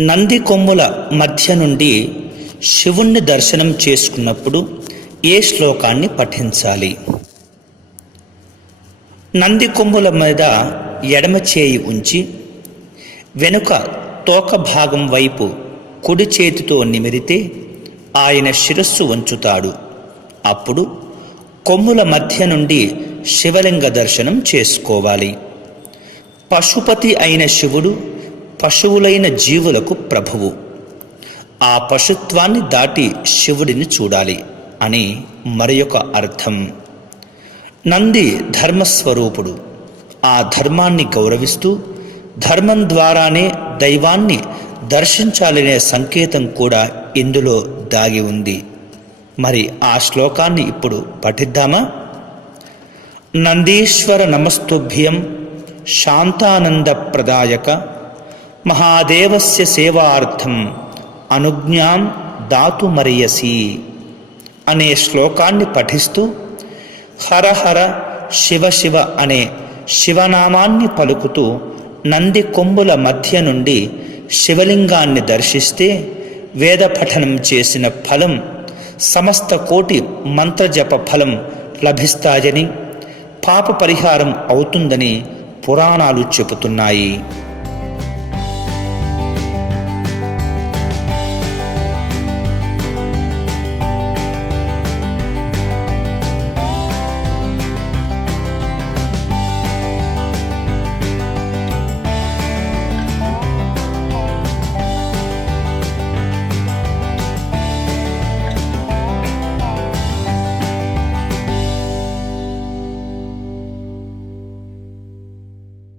నంది కొమ్ముల మధ్య నుండి శివుణ్ణి దర్శనం చేసుకున్నప్పుడు ఏ శ్లోకాన్ని పఠించాలి? నంది కొమ్ముల మీద ఎడమ చేయి ఉంచి వెనుక తోక భాగం వైపు కుడి చేతితో నిమిరితే ఆయన శిరస్సు వంచుతాడు. అప్పుడు కొమ్ముల మధ్య నుండి శివలింగ దర్శనం చేసుకోవాలి. పశుపతి అయిన శివుడు పశువులైన జీవులకు ప్రభువు. ఆ పశుత్వాన్ని దాటి శివుడిని చూడాలి అని మరియొక అర్థం. నంది ధర్మస్వరూపుడు. ఆ ధర్మాన్ని గౌరవిస్తూ ధర్మం ద్వారానే దైవాన్ని దర్శించాలనే సంకేతం కూడా ఇందులో దాగి ఉంది. మరి ఆ శ్లోకాన్ని ఇప్పుడు పఠిద్దామా? నందీశ్వర నమస్తుభ్యం శాంతానంద ప్రదాయక మహాదేవస్య సేవార్థం అనుజ్ఞాం దాతుమర్యసి అనే శ్లోకాన్ని పఠిస్తూ హర హర శివ శివ అనే శివనామాన్ని పలుకుతూ నంది కొమ్ముల మధ్య నుండి శివలింగాన్ని దర్శిస్తే వేద పఠనం చేసిన ఫలం, సమస్త కోటి మంత్రజప ఫలం లభిస్తాయని, పాప పరిహారం అవుతుందని పురాణాలు చెబుతున్నాయి.